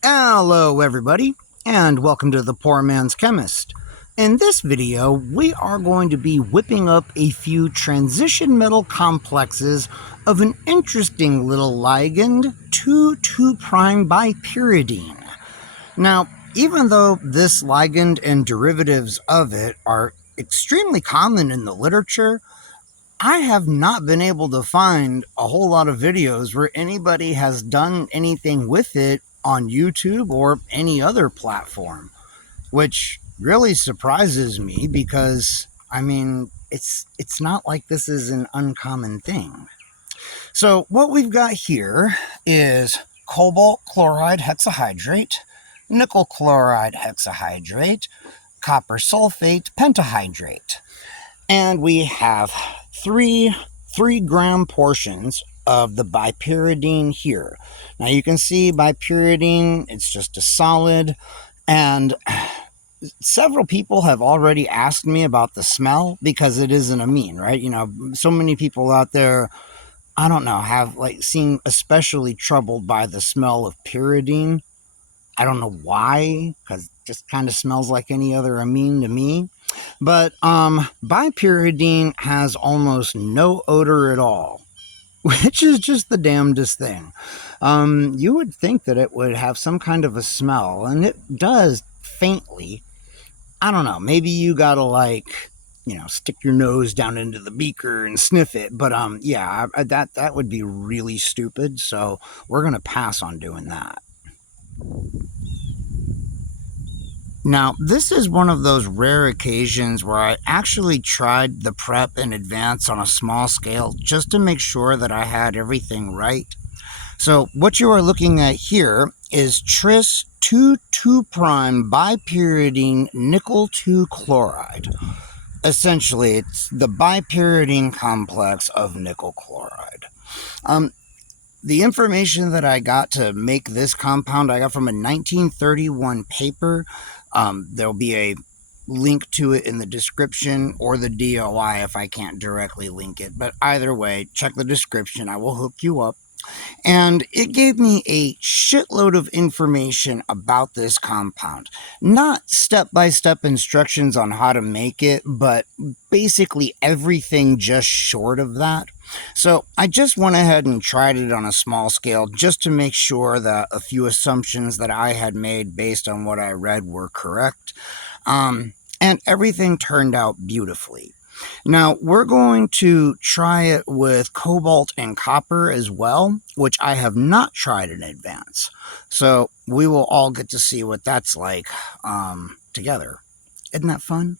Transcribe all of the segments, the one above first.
Hello everybody, and welcome to the PoorMansChemist. In this video, we are going to be whipping up a few transition metal complexes of an interesting little ligand, 2,2'-bipyridine. Now, even though this ligand and derivatives of it are extremely common in the literature, I have not been able to find a whole lot of videos where anybody has done anything with it on YouTube or any other platform, which really surprises me because, it's not like this is an uncommon thing. So what we've got here is cobalt chloride hexahydrate, nickel chloride hexahydrate, copper sulfate pentahydrate. And we have three 3-gram portions of the bipyridine here. Now you can see bipyridine, it's just a solid, and several people have already asked me about the smell because it is an amine, right? You know, so many people out there, I don't know, have seem especially troubled by the smell of pyridine. I don't know why, because it just kind of smells like any other amine to me. But bipyridine has almost no odor at all, which is just the damnedest thing. You would think that it would have some kind of a smell, and it does faintly. I don't know, maybe you gotta stick your nose down into the beaker and sniff it. But yeah, that would be really stupid, so we're gonna pass on doing that. Now, this is one of those rare occasions where I actually tried the prep in advance on a small scale just to make sure that I had everything right. So what you are looking at here is tris 2,2'-bipyridine nickel 2 chloride. Essentially, it's the bipyridine complex of nickel chloride. The information that I got to make this compound, I got from a 1931 paper. There'll be a link to it in the description or the DOI if I can't directly link it. But either way, check the description. I will hook you up. And it gave me a shitload of information about this compound. Not step-by-step instructions on how to make it, but basically everything just short of that. So I just went ahead and tried it on a small scale just to make sure that a few assumptions that I had made based on what I read were correct. And everything turned out beautifully. Now, we're going to try it with cobalt and copper as well, which I have not tried in advance. So we will all get to see what that's like together. Isn't that fun?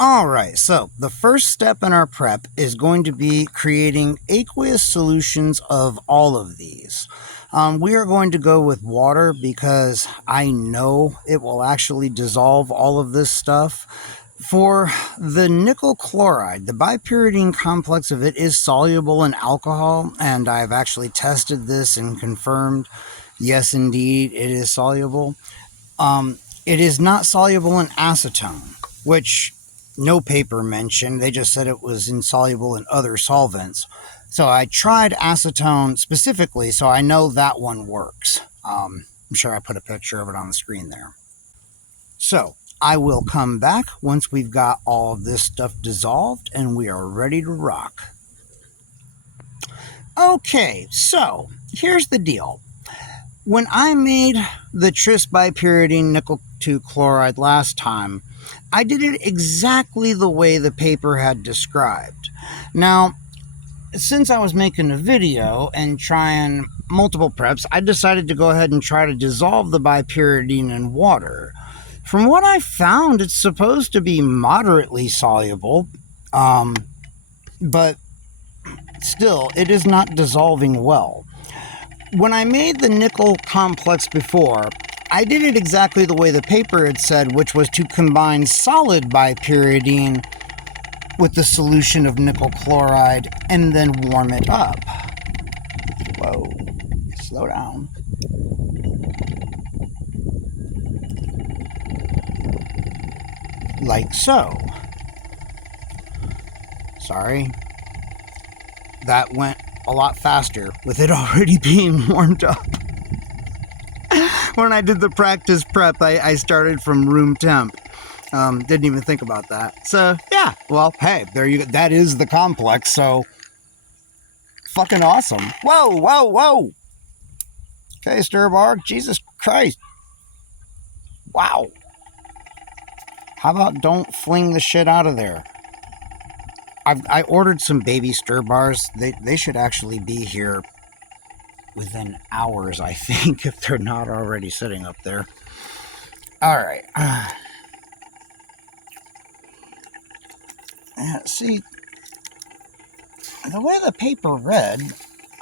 Alright, so the first step in our prep is going to be creating aqueous solutions of all of these. We are going to go with water because I know it will actually dissolve all of this stuff. For the nickel chloride, the bipyridine complex of it is soluble in alcohol, and I've actually tested this and confirmed, yes indeed, it is soluble. It is not soluble in acetone, which no paper mentioned. They just said it was insoluble in other solvents. So I tried acetone specifically, so I know that one works. I'm sure I put a picture of it on the screen there. So I will come back once we've got all of this stuff dissolved and we are ready to rock. Okay, so here's the deal. When I made the tris bipyridine nickel 2 chloride last time, I did it exactly the way the paper had described. Now, since I was making a video and trying multiple preps, I decided to go ahead and try to dissolve the bipyridine in water. From what I found, it's supposed to be moderately soluble, but still, it is not dissolving well. When I made the nickel complex before, I did it exactly the way the paper had said, which was to combine solid bipyridine with the solution of nickel chloride and then warm it up. Whoa, slow down. Like so. Sorry. That went a lot faster with it already being warmed up. When I did the practice prep, I started from room temp. Didn't even think about that. So, yeah, well, hey, there you go. That is the complex, so fucking awesome. Whoa, whoa, whoa. Okay, Sturbark, Jesus Christ. Wow. How about don't fling the shit out of there? I ordered some baby stir bars. They should actually be here within hours, I think, if they're not already sitting up there. All right. See, the way the paper read,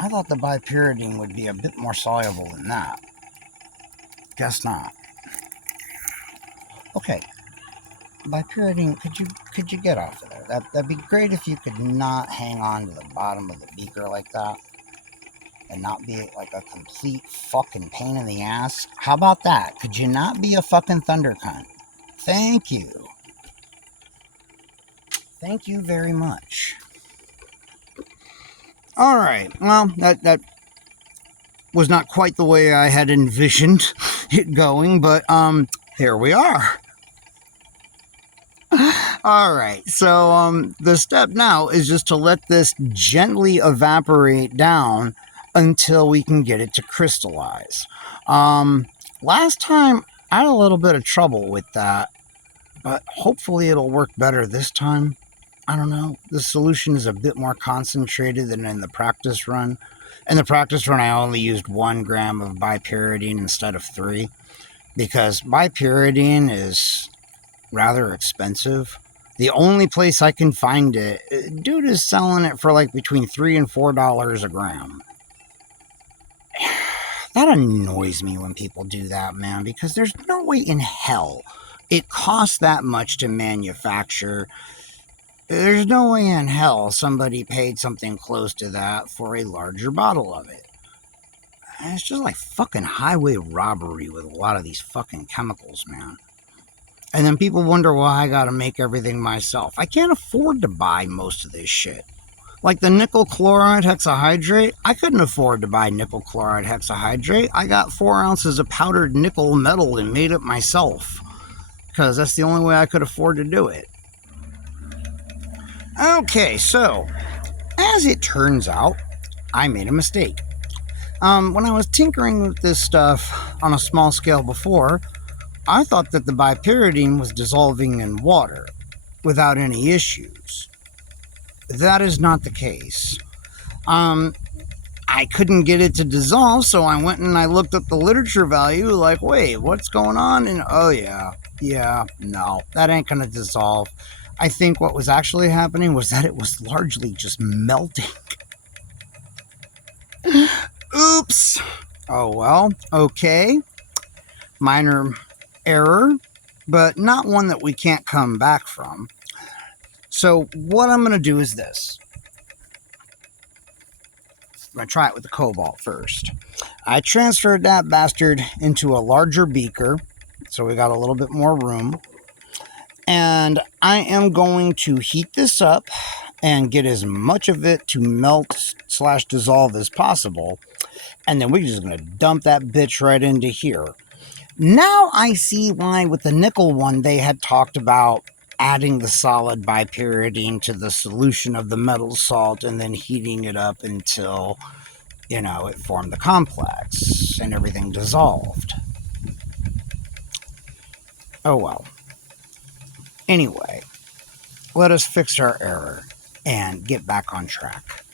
I thought the bipyridine would be a bit more soluble than that. Guess not. Okay. Bipyridine, could you get off of there? That'd be great if you could not hang on to the bottom of the beaker like that. And not be like a complete fucking pain in the ass. How about that? Could you not be a fucking thunder cunt? Thank you. Thank you very much. Alright, well, that was not quite the way I had envisioned it going, but here we are. Alright, so the step now is just to let this gently evaporate down until we can get it to crystallize. Last time I had a little bit of trouble with that, but hopefully it'll work better this time. I don't know. The solution is a bit more concentrated than in the practice run. In the practice run, I only used 1 gram of bipyridine instead of 3 because bipyridine is rather expensive. The only place I can find it, dude is selling it for like between $3 and $4 a gram. That annoys me when people do that, man, because there's no way in hell it costs that much to manufacture. There's no way in hell somebody paid something close to that for a larger bottle of it. It's just like fucking highway robbery with a lot of these fucking chemicals, man. And then people wonder why I gotta make everything myself. I can't afford to buy most of this shit. Like the nickel chloride hexahydrate, I couldn't afford to buy nickel chloride hexahydrate. I got 4 ounces of powdered nickel metal and made it myself. Because that's the only way I could afford to do it. Okay, so, as it turns out, I made a mistake. When I was tinkering with this stuff on a small scale before, I thought that the bipyridine was dissolving in water without any issues. That is not the case. I couldn't get it to dissolve, so I went and I looked up the literature value, like, wait, what's going on? And oh yeah, no, that ain't gonna dissolve. I think what was actually happening was that it was largely just melting. Oops. Oh well, okay. Minor error, but not one that we can't come back from. So what I'm going to do is this. I'm going to try it with the Cobalt first. I transferred that bastard into a larger beaker, so we got a little bit more room. And I am going to heat this up and get as much of it to melt / dissolve as possible. And then we're just going to dump that bitch right into here. Now I see why with the nickel one they had talked about adding the solid bipyridine to the solution of the metal salt and then heating it up until, it formed the complex and everything dissolved. Oh well. Anyway, let us fix our error and get back on track.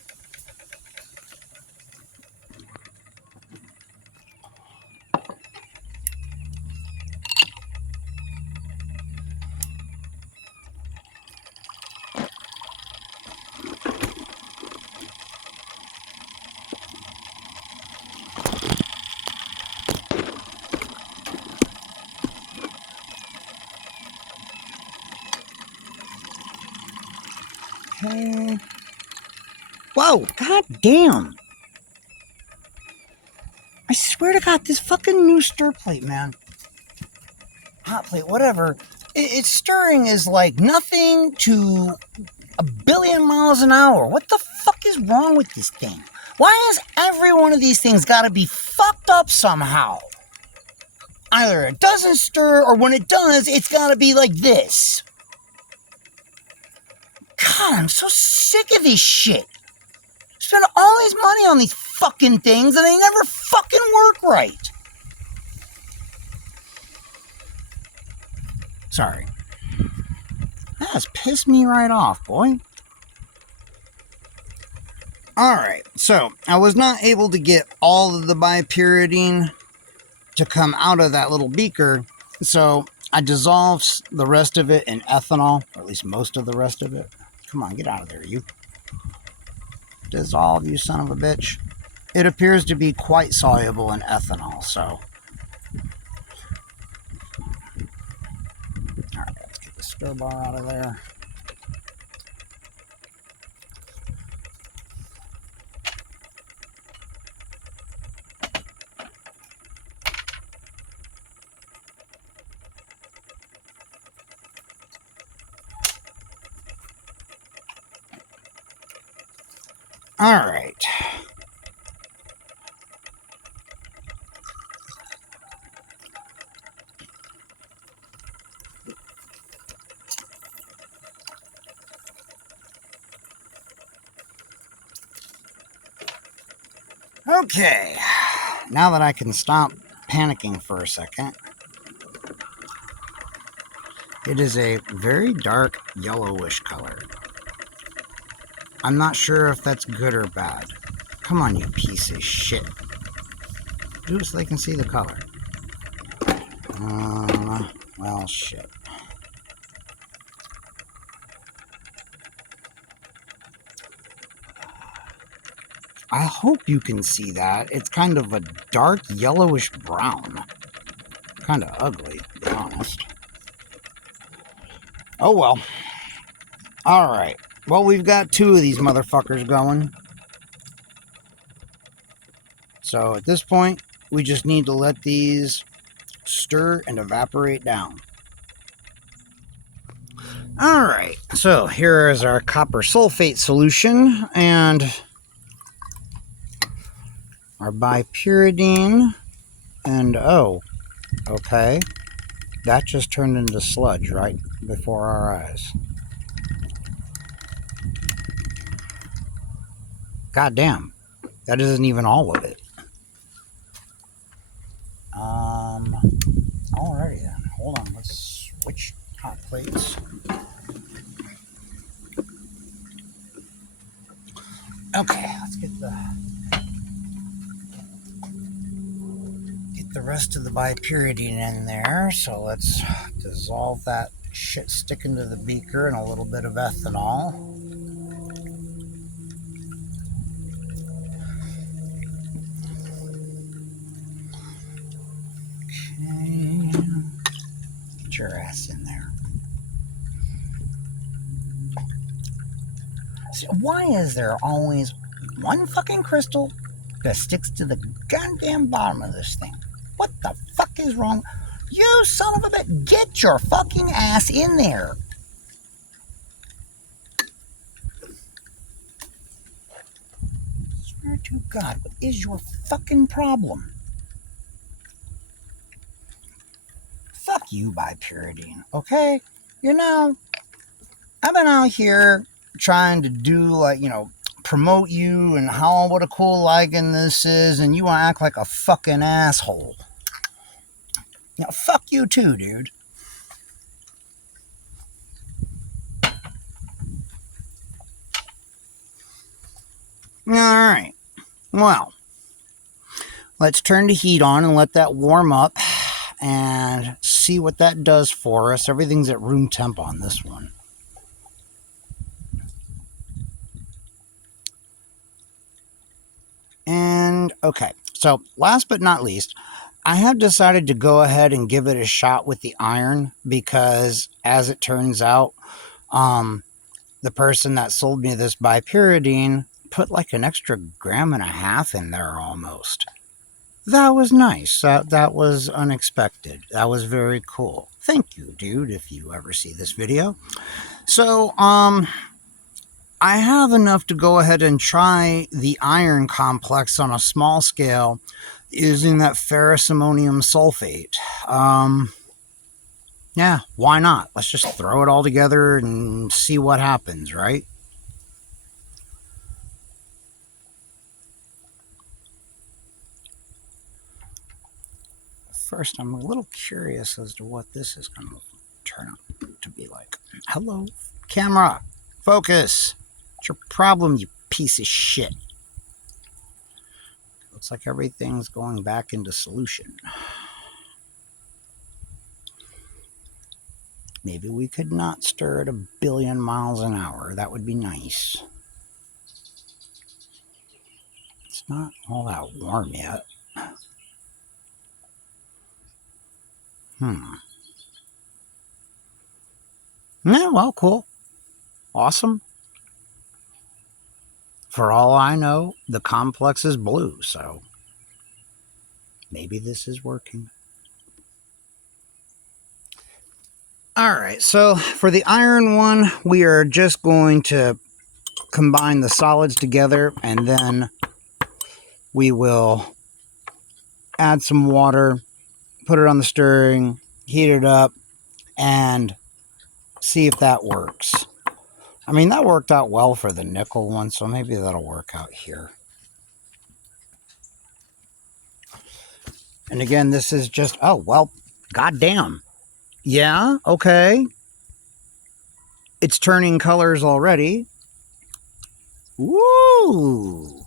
Okay. Whoa, god damn. I swear to god, this fucking new stir plate, man. Hot plate, whatever. Its stirring is like nothing to 1 billion miles an hour. What the fuck is wrong with this thing? Why is every one of these things got to be fucked up somehow? Either it doesn't stir, or when it does, it's got to be like this. God, I'm so sick of this shit. Spend all this money on these fucking things and they never fucking work right. Sorry. That has pissed me right off, boy. Alright, so I was not able to get all of the bipyridine to come out of that little beaker, so I dissolved the rest of it in ethanol, or at least most of the rest of it. Come on, get out of there, you. Dissolve, you son of a bitch. It appears to be quite soluble in ethanol, so. Alright, let's get the stir bar out of there. All right. Okay. Now that I can stop panicking for a second, it is a very dark yellowish color. I'm not sure if that's good or bad. Come on, you piece of shit. Do it so they can see the color. Well, shit. I hope you can see that. It's kind of a dark yellowish brown. Kind of ugly, to be honest. Oh well. Alright. Well, we've got two of these motherfuckers going. So at this point, we just need to let these stir and evaporate down. Alright, so here is our copper sulfate solution and our bipyridine. And oh, okay. That just turned into sludge right before our eyes. God damn, that isn't even all of it. Alrighty then. Hold on, let's switch hot plates. Okay, let's get the rest of the bipyridine in there. So let's dissolve that shit, stick into the beaker, and a little bit of ethanol. Your ass in there. So why is there always one fucking crystal that sticks to the goddamn bottom of this thing? What the fuck is wrong? You son of a bitch, get your fucking ass in there. I swear to God, what is your fucking problem? Fuck you, bipyridine, okay? You know, I've been out here trying to do, like, you know, promote you and how, what a cool ligand this is, and you want to act like a fucking asshole. You know, fuck you too, dude. Alright. Well, let's turn the heat on and let that warm up and see what that does for us. Everything's at room temp on this one. And okay, so last but not least, I have decided to go ahead and give it a shot with the iron because, as it turns out, the person that sold me this bipyridine put like an extra 1.5 grams in there almost. That was nice. That was unexpected. That was very cool. Thank you, dude, if you ever see this video. So, I have enough to go ahead and try the iron complex on a small scale using that ferrous ammonium sulfate. Yeah, why not? Let's just throw it all together and see what happens, right? First, I'm a little curious as to what this is going to turn out to be like. Hello, camera, focus. What's your problem, you piece of shit? Looks like everything's going back into solution. Maybe we could not stir at 1 billion miles an hour. That would be nice. It's not all that warm yet. Yeah, well, cool. Awesome. For all I know, the complex is blue, so maybe this is working. All right, so for the iron one, we are just going to combine the solids together, and then we will add some water, put it on the stirring, heat it up, and see if that works. I mean, that worked out well for the nickel one, so maybe that'll work out here. And again, this is just, oh, well, goddamn. Yeah, okay. It's turning colors already. Woo!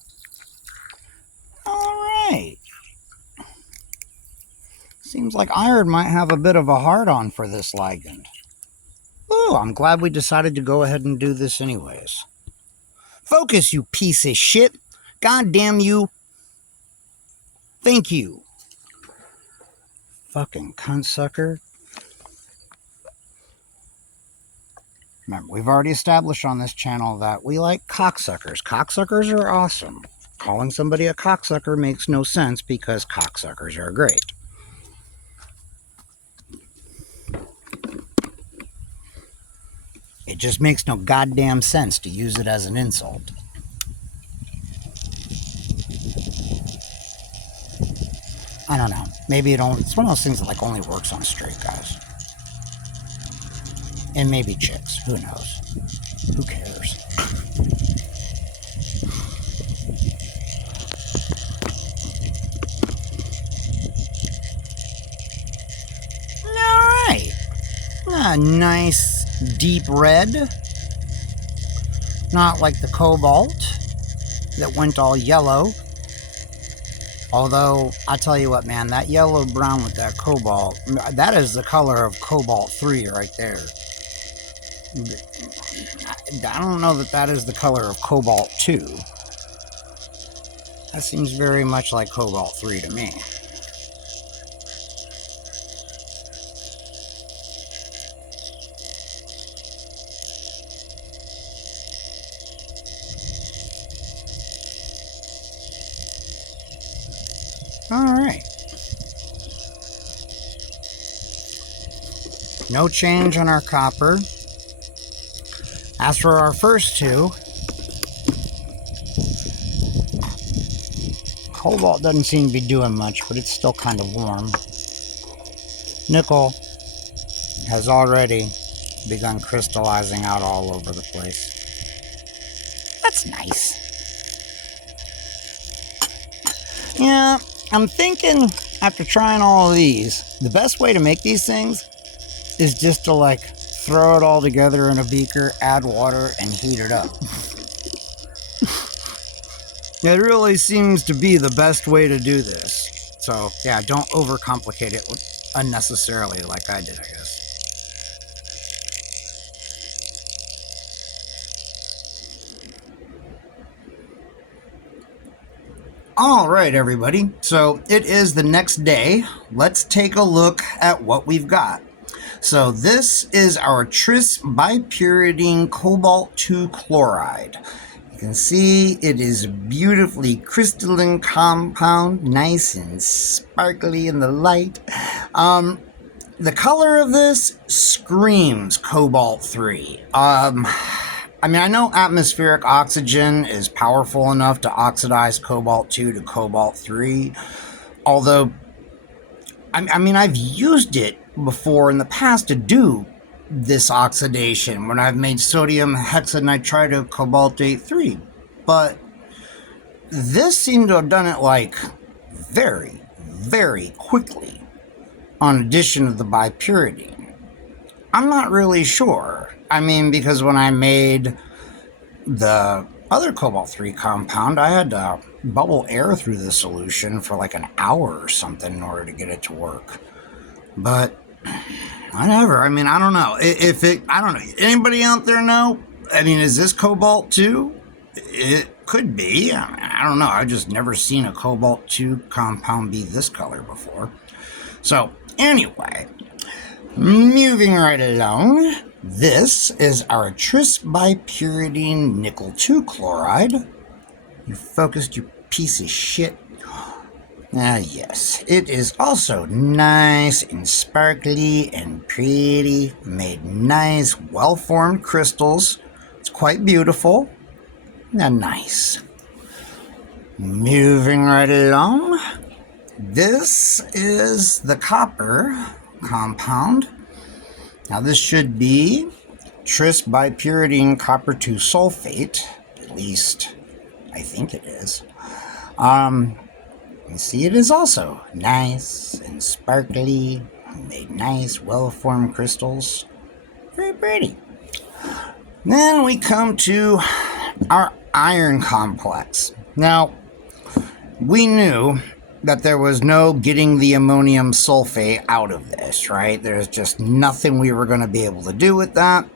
All right. Seems like iron might have a bit of a hard-on for this ligand. Ooh, I'm glad we decided to go ahead and do this anyways. Focus, you piece of shit. God damn you. Thank you. Fucking cunt sucker. Remember, we've already established on this channel that we like cocksuckers. Cocksuckers are awesome. Calling somebody a cocksucker makes no sense because cocksuckers are great. It just makes no goddamn sense to use it as an insult. I don't know. Maybe it's one of those things that like only works on straight guys. And maybe chicks. Who knows? Who cares? Alright. A nice deep red. Not like the cobalt that went all yellow. Although, I tell you what, man, that yellow brown with that cobalt, that is the color of Cobalt 3 right there. I don't know that is the color of Cobalt 2. That seems very much like Cobalt 3 to me. All right. No change on our copper. As for our first two, cobalt doesn't seem to be doing much, but it's still kind of warm. Nickel has already begun crystallizing out all over the place. That's nice. Yeah, I'm thinking after trying all of these, the best way to make these things is just to like throw it all together in a beaker, add water, and heat it up. It really seems to be the best way to do this. So yeah, don't overcomplicate it unnecessarily like I did, I guess. All right, everybody. So it is the next day. Let's take a look at what we've got. So this is our tris bipyridine cobalt 2 chloride. You can see it is beautifully crystalline compound, nice and sparkly in the light. The color of this screams Cobalt 3. I mean, I know atmospheric oxygen is powerful enough to oxidize cobalt-2 to cobalt-3, although, I mean, I've used it before in the past to do this oxidation when I've made sodium hexanitride cobalt-3, but this seemed to have done it like very, very quickly on addition of the bipyridine. I'm not really sure. I mean, because when I made the other cobalt-3 compound, I had to bubble air through the solution for like an hour or something in order to get it to work. But whatever. I mean, I don't know. I don't know. Anybody out there know? I mean, is this cobalt-2? It could be. I don't know. I've just never seen a cobalt-2 compound be this color before. So, anyway, moving right along, this is our tris bipyridine nickel 2 chloride. You focused, you piece of shit. Ah, yes, it is also nice and sparkly and pretty, made nice, well-formed crystals. It's quite beautiful. Now, nice. Moving right along, this is the copper compound. Now, this should be tris bipyridine copper 2 sulfate. At least, I think it is. You see, it is also nice and sparkly, made nice, well-formed crystals. Very pretty. Then we come to our iron complex. Now, we knew that there was no getting the ammonium sulfate out of this, right? There's just nothing we were going to be able to do with that,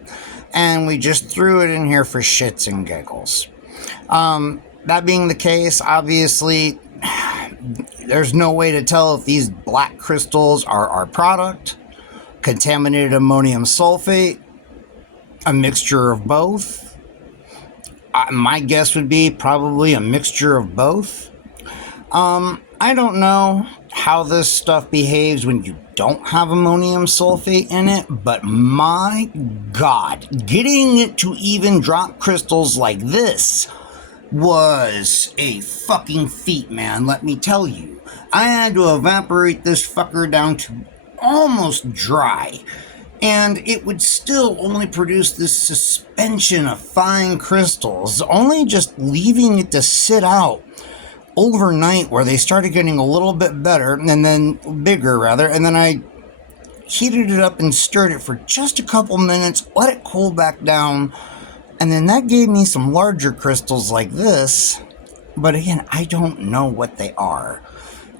and we just threw it in here for shits and giggles. That being the case, obviously, there's no way to tell if these black crystals are our product, contaminated ammonium sulfate, a mixture of both. My guess would be probably a mixture of both. I don't know how this stuff behaves when you don't have ammonium sulfate in it, but my God, getting it to even drop crystals like this was a fucking feat, man, let me tell you. I had to evaporate this fucker down to almost dry, and it would still only produce this suspension of fine crystals, only just leaving it to sit out overnight where they started getting a little bit better, and then bigger rather, and then I heated it up and stirred it for just a couple minutes, let it cool back down, and then that gave me some larger crystals like this, but again, I don't know what they are,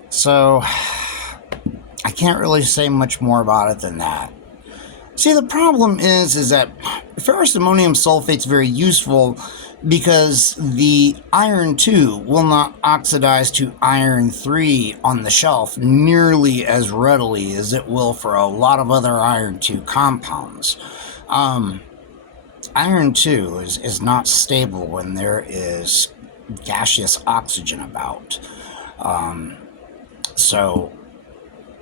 so I can't really say much more about it than that. See, the problem is that ferrous ammonium sulfate's very useful because the iron 2 will not oxidize to iron 3 on the shelf nearly as readily as it will for a lot of other iron 2 compounds. Iron 2 is not stable when there is gaseous oxygen about. So,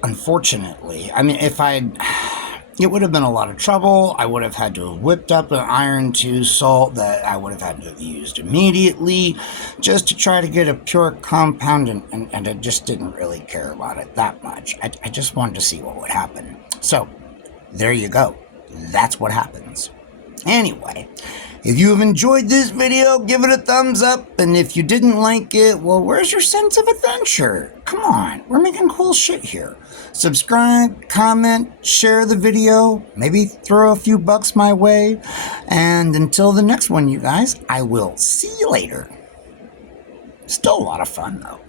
unfortunately, I mean, it would have been a lot of trouble. I would have had to have whipped up an iron 2 salt that I would have had to have used immediately just to try to get a pure compound, and I just didn't really care about it that much. I just wanted to see what would happen. So, there you go. That's what happens. Anyway, if you have enjoyed this video, give it a thumbs up, and if you didn't like it, well, where's your sense of adventure? Come on, we're making cool shit here. Subscribe, comment, share the video, maybe throw a few bucks my way, and until the next one, you guys, I will see you later. Still a lot of fun, though.